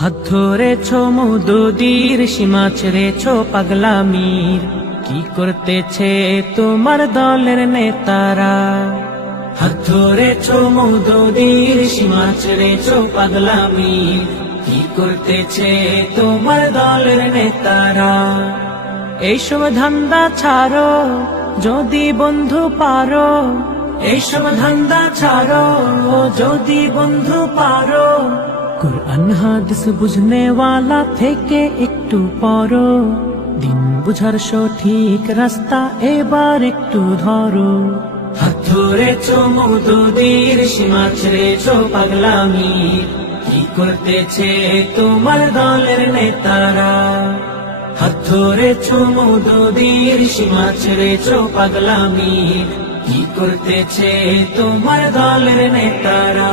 হাত ধরেছো মৌদুদির, সীমা ছেড়েছো পাগলামির, কি করতেছে তোমার দলের নেতারা? হাত ধরেছো মৌদুদির, সীমা ছেড়েছো পাগলামির, কি করতেছে তোমার দলের নেতারা? এইসব ধান্দা ছাড়ো যদি বন্ধু পারো, এইসব ধান্দা ছাড়ো যদি বন্ধু পারো, কুরআন হাদিস বুঝনে ওয়ালা থেকে একটু পড়ো, দিন বুঝার সঠিক রাস্তা এবার একটু ধরো। হাত ধরেছো মৌদুদির, সীমা ছেড়েছো পাগলামির, কি করতেছে তোমার দলের নেতারা? হাত ধরেছো মৌদুদির, সীমা ছেড়েছো পাগলামির, কি করতেছে তোমার দলের নেতারা?